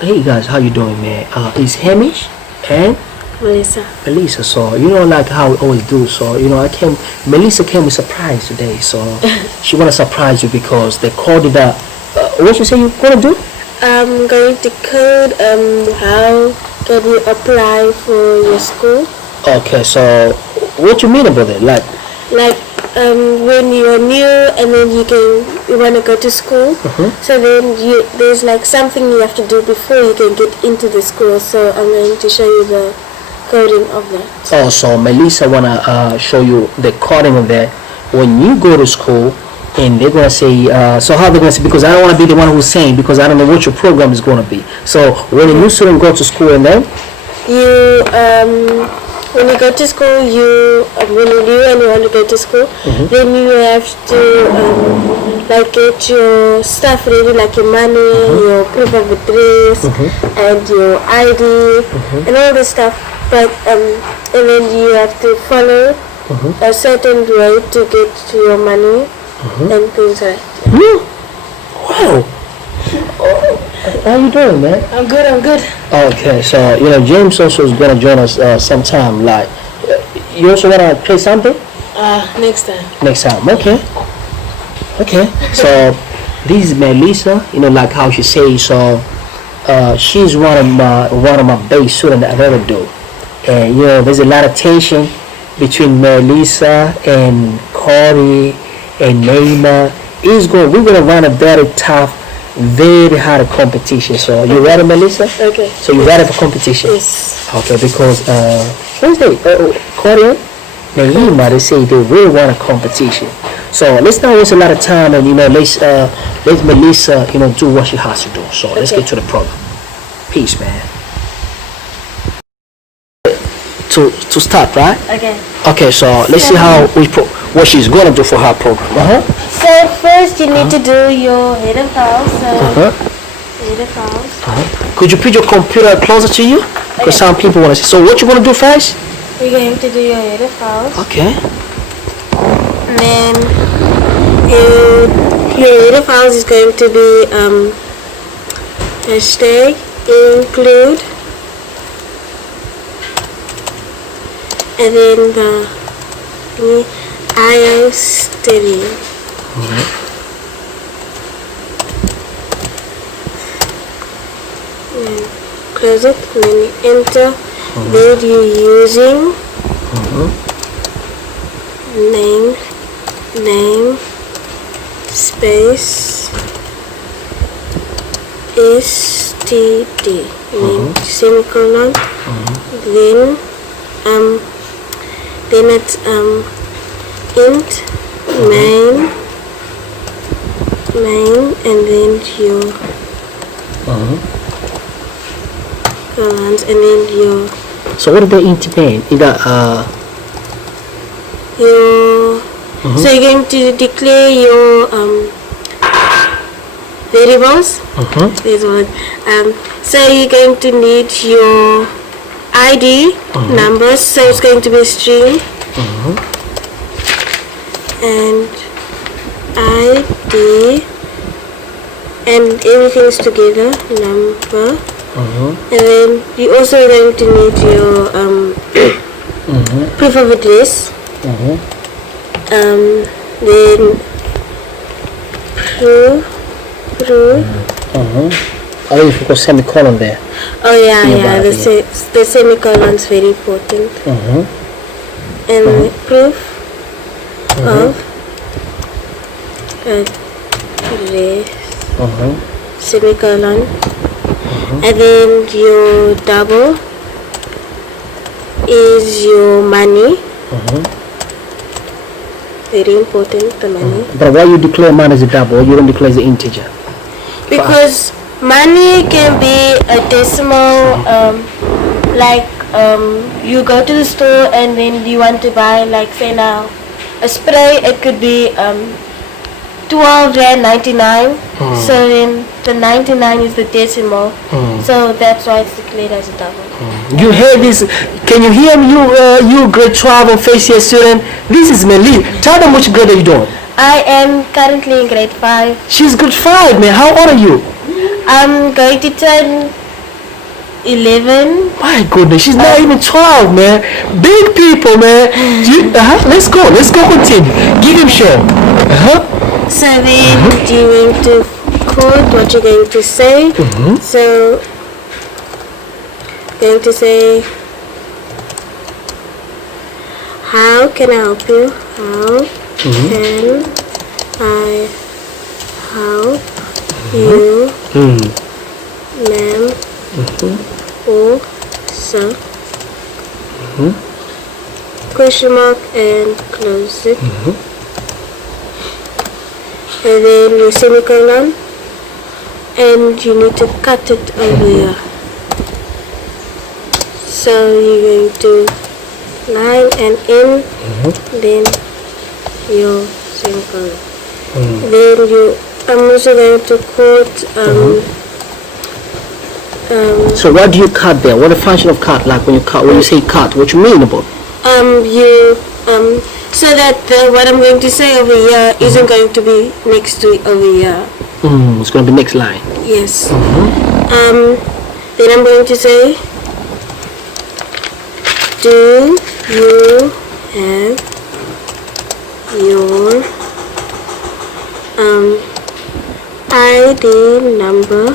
Hey guys, how you doing, man? It's Hamish and MeLissa. MeLissa. So like how we always do. So MeLissa came with surprise today. So she wanna surprise you because they called it a. What you say you gonna do? I'm going to code how can you apply for your school. Okay, so what you mean about it? Like When you're new and then you want to go to school, so then there's like something you have to do before you can get into the school. So I'm going to show you the coding of that. oh, so MeLissa wanna show you the coding of that when you go to school. And they're gonna say, so how they're gonna say? Because I don't want to be the one who's saying because I don't know what your program is gonna be. So when a new student go to school and then You when you go to school, when you're new and you want to go to school, then you have to like get your stuff ready, like your money, your proof of address, and your ID, and all this stuff. But and then you have to follow a certain way to get to your money and things like that. wow, how you doing, man? I'm good. Okay, so James also is gonna join us sometime. Like, you also wanna play something? Next time. Next time, okay. So this is MeLissa. Like how she says. So she's one of my best students I've ever do, and there's a lot of tension between MeLissa and Corey and Neymar. We're gonna run a very tough, very hard competition. So you ready, MeLissa? Okay. So you ready for competition? Yes. Okay, because what's the Korean? Neymar, they say they really want a competition. So let's not waste a lot of time, and let's MeLissa do what she has to do. So let's get to the program. Peace, man. To start, right? Okay. Okay, so let's see what she's gonna do for her program. So first you need to do your header files. Header files. Could you put your computer closer to you? Because some people want to see. So what you want to do first? We're going to do your header files. Okay. And then your header files is going to be hashtag include, and then the IO study. And close it, and then you enter. Then you're using name space std, name semicolon, then it's int main, and then your colons, and then your. So what is the int main? Your. So you're going to declare your variables. There's one. So you're going to need your ID numbers. So it's going to be a string. And ID, and everything's together, number, and then you also going to need your proof of address, then proof. I think you put semicolon there. Oh yeah, the semicolon's very important. And proof of address, semicolon, and then your double is your money. Very important, the money. But why you declare money as a double? You don't declare as an integer? Because money can be a decimal, you go to the store and then you want to buy, like say now, a spray. It could be 12 rand 99. So then the 99 is the decimal. So that's why it's declared as a double. You hear this? Can you hear me? You grade 12 and first year student. This is MeLissa. Tell them which grade are you doing. I am currently in grade 5. She's grade 5, man. How old are you? I'm going to turn 11. My goodness, she's not even 12, man. Big people, man. Let's go. Let's go continue. Give him show. So then you're going to quote what you're going to say. So going to say, how can I help you? How can I help you, ma'am, or sir? Question mark and close it. And then your semicolon, and you need to cut it over here. So you're going to line and in, then your semicolon. Then I'm also going to quote. So what do you cut there? What the function of cut? Like when you say cut, what you mean about? So that what I'm going to say over here isn't going to be next to it over here. It's going to be next line. Yes. Then I'm going to say, do you have your ID number?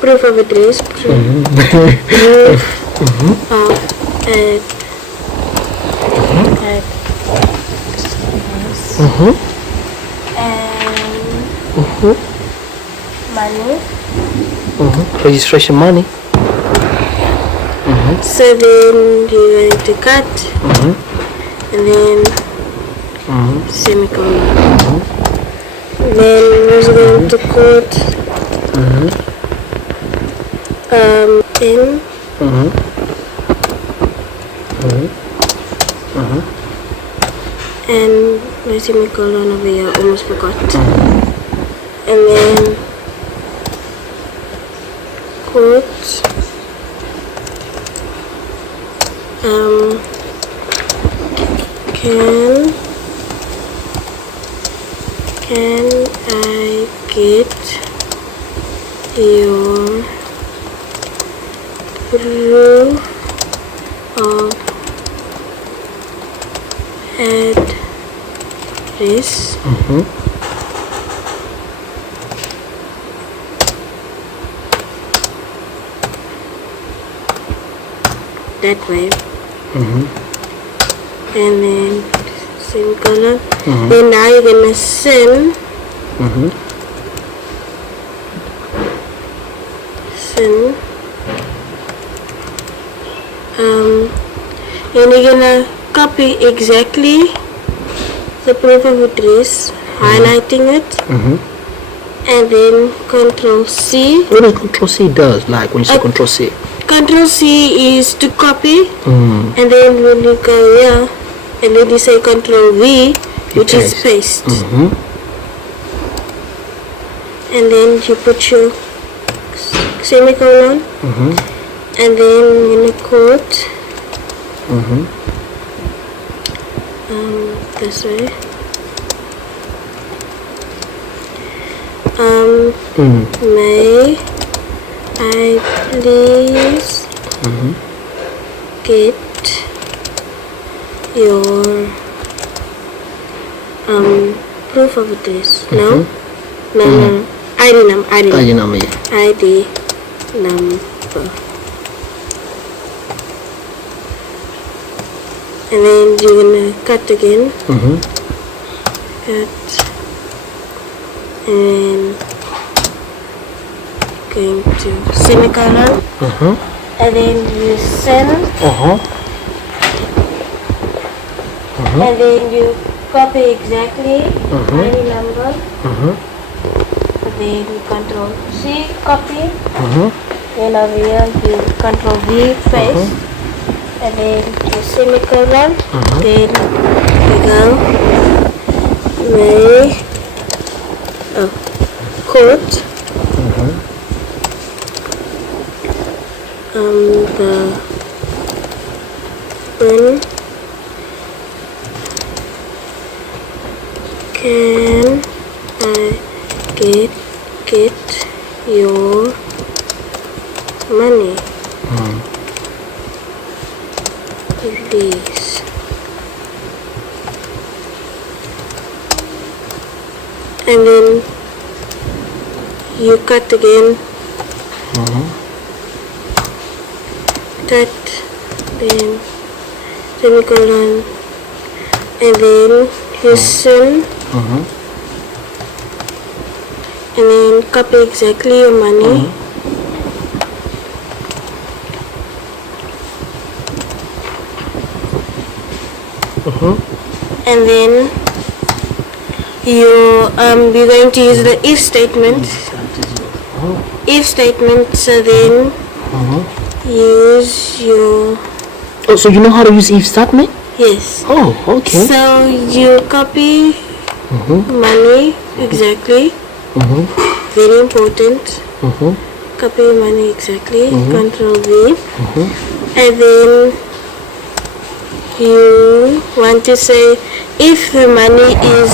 Proof of address. Proof of and money. Registration money. So then you're going to cut, and then semicolon. Then we're going to quote in and my semicolon over here, almost forgot. And then quote can I get your proof of address? That way. And then semicolon. Then now you're gonna send. Send. And you're gonna copy exactly the proof of address, highlighting it, and then Control C. What does Control C does? Like when you say Control C? Control C is to copy, and then when you go here, and then you say Control V, which is paste. And then you put your semicolon, and then in a quote, this way. May I please get your proof of address? No? No. ID number. ID number, yeah. ID number. And then you're gonna cut again. Cut. And going to semicolon. And then you send. And then you copy exactly ID number. And then you Control C, copy. Then over here you Control V, paste. And then you semicolon. Then you go. May quote. The when can get your money, please. And then you cut again. Cut, then semicolon, and then listen, and then copy exactly your money. And then we're going to use the if statement. If statement, so then use your... Oh, so you know how to use if statement? Yes. Oh, okay. So you copy money exactly. Very important. Copy money exactly. Control V. And then you want to say if the money is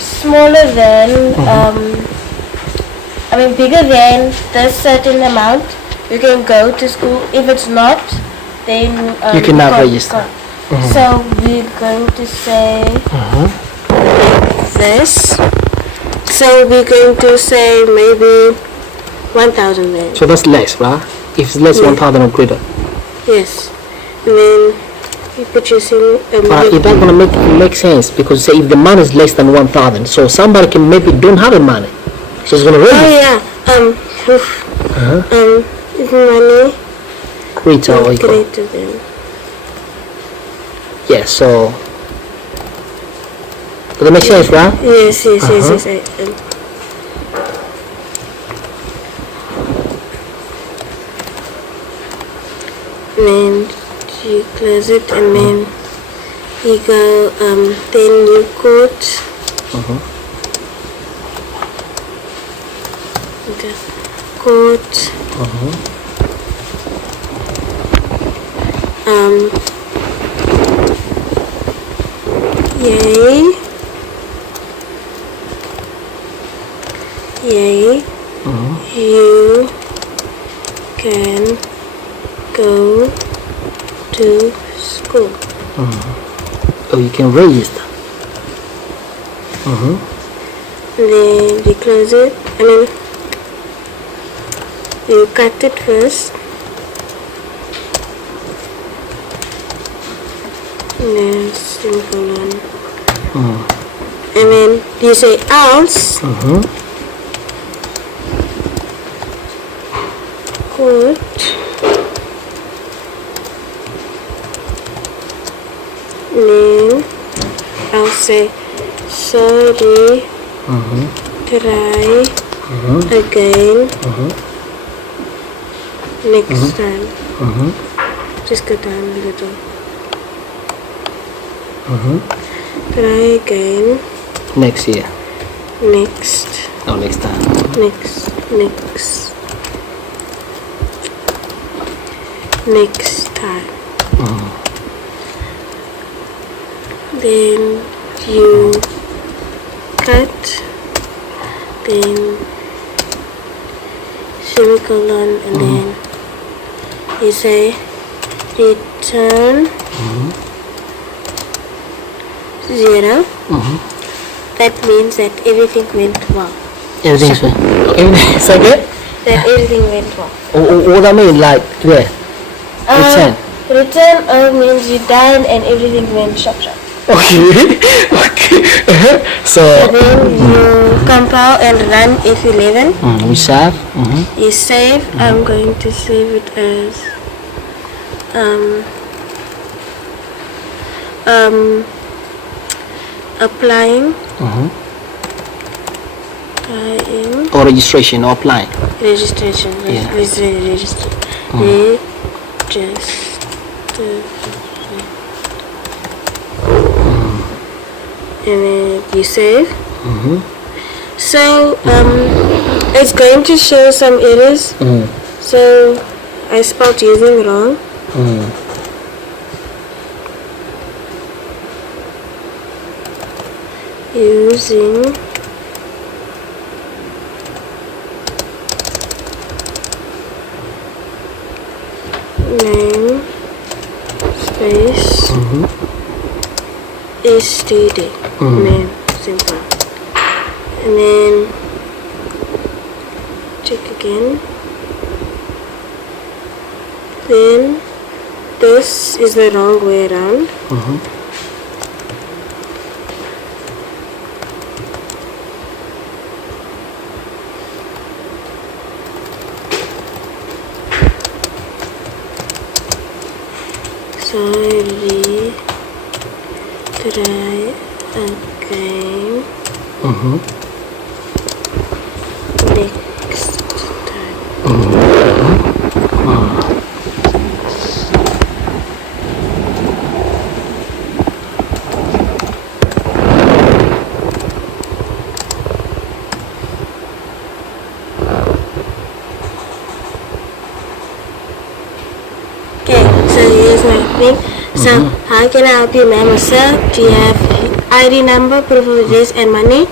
smaller than bigger than this certain amount, you can go to school. If it's not, then you cannot register. So we're going to say this. So we're going to say maybe 1,000 then. So that's less, right? If it's less 1,000 or greater. Yes. And then you put your but is that gonna make sense? Because say if the money is less than 1,000, so somebody can maybe don't have the money, so it's gonna raise. Oh yeah. If money greater or equal. Greater than. Yeah. So does that make sense, right? Yes. And then you close it, and then you go. Then you quote. Okay. Quote. Yay, you can go to school. Oh, you can register. And then you close it. You cut it first. And then semicolon. And then you say else. Quote. Then I'll say sorry. Try again next time. Just go down a little. Try again next year. Next. No, next time. Next time. Then you cut, then semicolon, and then you say return 0. That means that everything went well. Everything's okay? That everything went well. What I mean, like, yeah. Return. Return means you done and everything went sharp. Okay. So then you compile and run F11. We save. You save. I'm going to save it as applying. Or registration or applying. Registration. Yeah. Register. And then you save. So it's going to show some errors. So I spelled using wrong. using name space std name simple, and then check again. Then this is the wrong way around. Sorry, try again. Next time. Okay, so here's my thing. So how can I help you, ma'am or sir? Do you have ID number, proof of address, and money?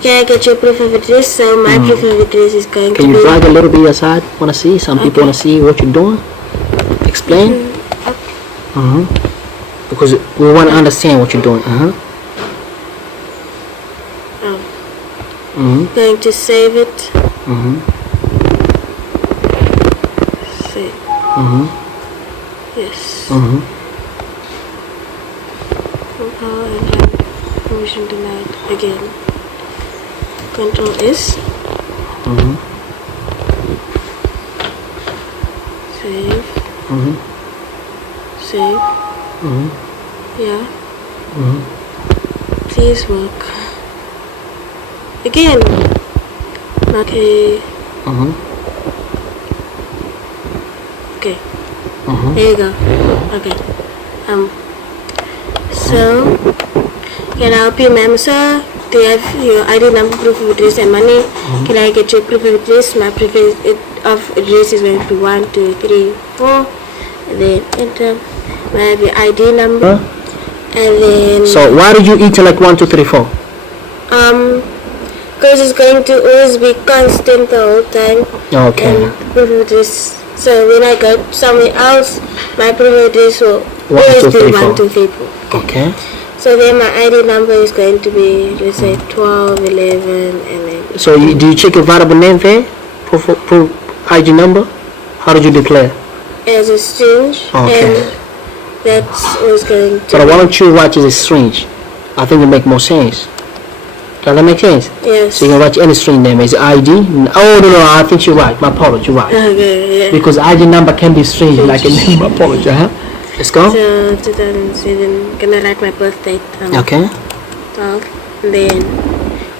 Can I get your proof of address? So my proof of address is going Can to you be... drag a little bit aside? Want to see? Some people want to see what you're doing. Explain. Because we want to understand what you're doing. Going to save it. Save. Yes. Power and run. Permission denied. Again. Control S. Save. Save. Yeah. Please work. Again. Okay. Okay. There you go. Okay. So can I help you, ma'am, sir? Do you have your ID number, proof of address, and money? Can I get your proof of address? My proof of address is going to be 1, 2, 3, 4, and then enter. I have your ID number, and then. So why did you enter like 1, 2, 3, 4? Because it's going to always be constant the whole time. Okay. And proof of address. So when I go somewhere else, my proof of address will 1, 2, 3, 4. 1, 2, 3, 4. Okay. So then my ID number is going to be, let's say, 12, 11, and then... So do you check your variable name there? Proof ID number? How did you declare? As a string, Okay. and that's what's going to... But why don't you write it as string? I think it make more sense. Does that make sense? Yes. So you can write any string name as ID. Oh no, I think you're right. My apology, you're right. Okay, yeah. Because ID number can be string like a name. My apology, Let's go. So 2007, gonna write my birth date. Okay. 12, and then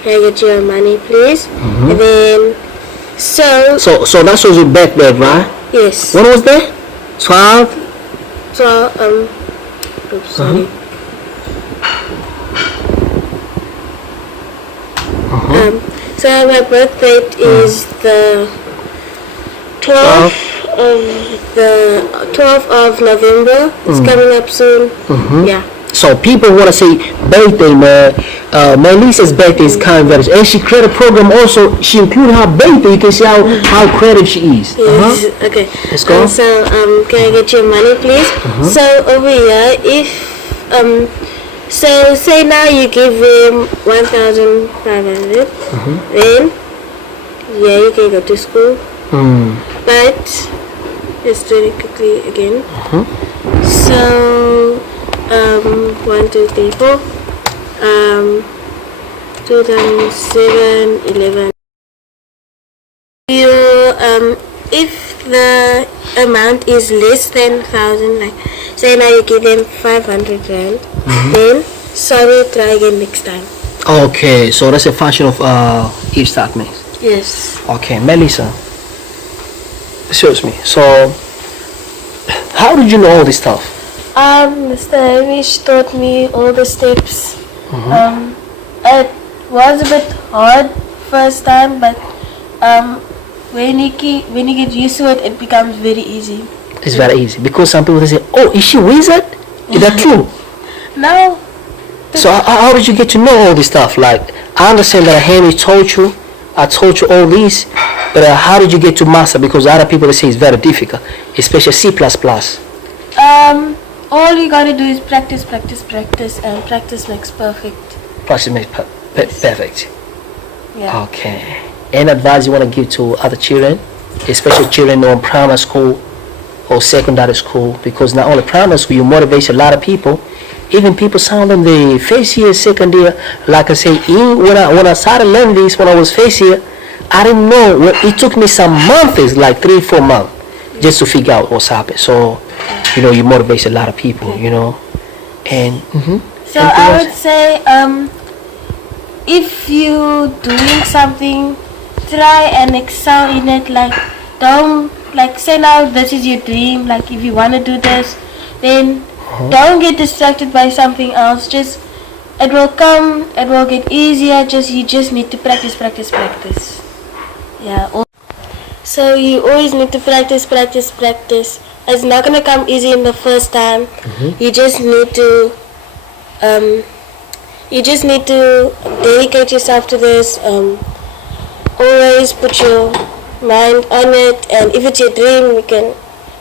can I get your money, please? And then so that shows your birth date, right? yes. When was that? 12. So oops, sorry. So my birth date is the 12th of November. It's coming up soon. Yeah. So people want to say birthday, man. MeLissa's birthday is kind of very, and she created a program also. She included her birthday. You can see how creative she is. Yes. Okay. Let's go. So can I get your money, please? So over here, if so say now you give him 1,500, then yeah, you can go to school. But let's do it quickly again. So 1, 2, 3, 4. 2007, 11. You if the amount is less than 1,000, like say now you give them 500 rand, then sorry, try again next time. Okay, so that's a function of each statement. Yes. Okay, MeLissa. Excuse me. So, how did you know all this stuff? Mr. Hamish taught me all the steps. It was a bit hard first time, but when you get used to it, it becomes very easy. It's very easy because some people they say, "Oh, is she wizard?" Is that true? No, So how did you get to know all this stuff? Like, I understand that Henry told you, I told you all this, but how did you get to master? Because other people they say it's very difficult, especially C++. All you gotta do is practice, practice, practice, and practice makes perfect. Practice makes perfect. Yeah. Okay. Any advice you want to give to other children, especially children on primary school or secondary school? Because not only primary school, you motivate a lot of people. Even people sound in the first year, second year. Like I say, when I started learning this, when I was first year, I didn't know. It took me some months, like 3-4 months, just to figure out what's happening. So, you motivate a lot of people, And so I would say, if you doing something, try and excel in it. Like, don't say now this is your dream. Like, if you want to do this, then don't get distracted by something else. Just it will come. It will get easier. You just need to practice, practice, practice. Yeah. So you always need to practice, practice, practice. It's not gonna come easy in the first time. You just need to dedicate yourself to this. Always put your mind on it, and if it's your dream,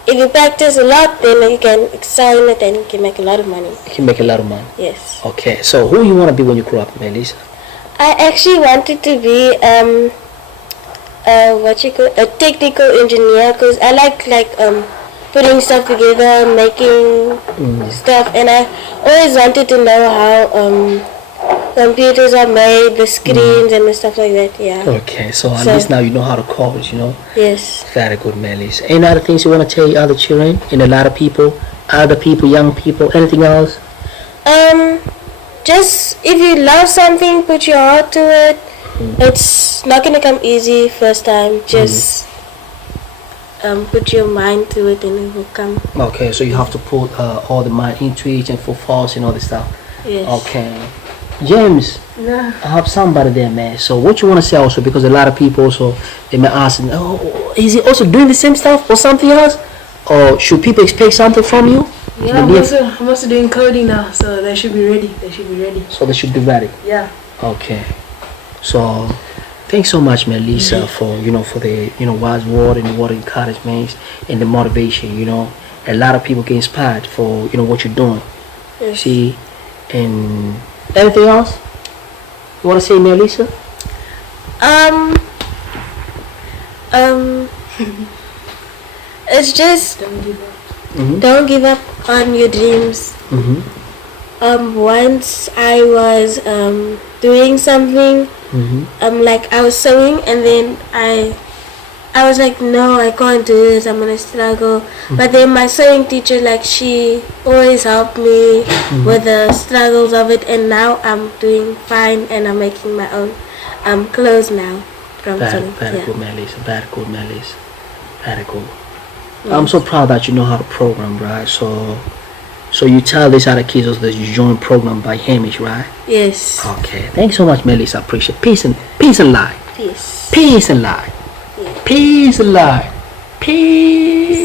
if you practice a lot, then you can excel in it and you can make a lot of money. You can make a lot of money. Yes. Okay, so who you want to be when you grow up, MeLissa? I actually wanted to be a technical engineer, because I like putting stuff together, making stuff, and I always wanted to know how computers are made, the screens and the stuff like that. Yeah. Okay, so at least now you know how to code, Yes. Very good, MeLissa. Any other things you want to tell other children and a lot of people, young people, anything else? Just if you love something, put your heart to it. It's not gonna come easy first time. Just put your mind to it and it will come. Okay, so you have to put all the mind into it and focus and all this stuff. Yes. Okay. James, Yeah. I have somebody there, man. So what you want to say also, because a lot of people also, they may ask, is he also doing the same stuff or something else? Or should people expect something from you? Yeah, I'm also doing coding now, so they should be ready. So they should be ready. Yeah. Okay. So thanks so much, MeLissa, for for the wise word and the word of encouragement and the motivation. A lot of people get inspired for what you're doing. Yes. See, and anything else you want to say, MeLissa? It's just Don't give up. don't give up on your dreams. Once I was doing something, I was sewing, and then I was like, no, I can't do this, I'm gonna struggle. But then my sewing teacher, she always helped me with the struggles of it, and now I'm doing fine and I'm making my own clothes now from sewing. Very good, MeLissa. Very good, MeLissa. Very good. Yes. I'm so proud that you know how to program, right? So you tell these other kids that you join program by Hamish, right? Yes. Okay. Thanks so much, MeLissa. I appreciate it. Peace and light. Peace. Peace and light. Yeah. Peace and light. Peace.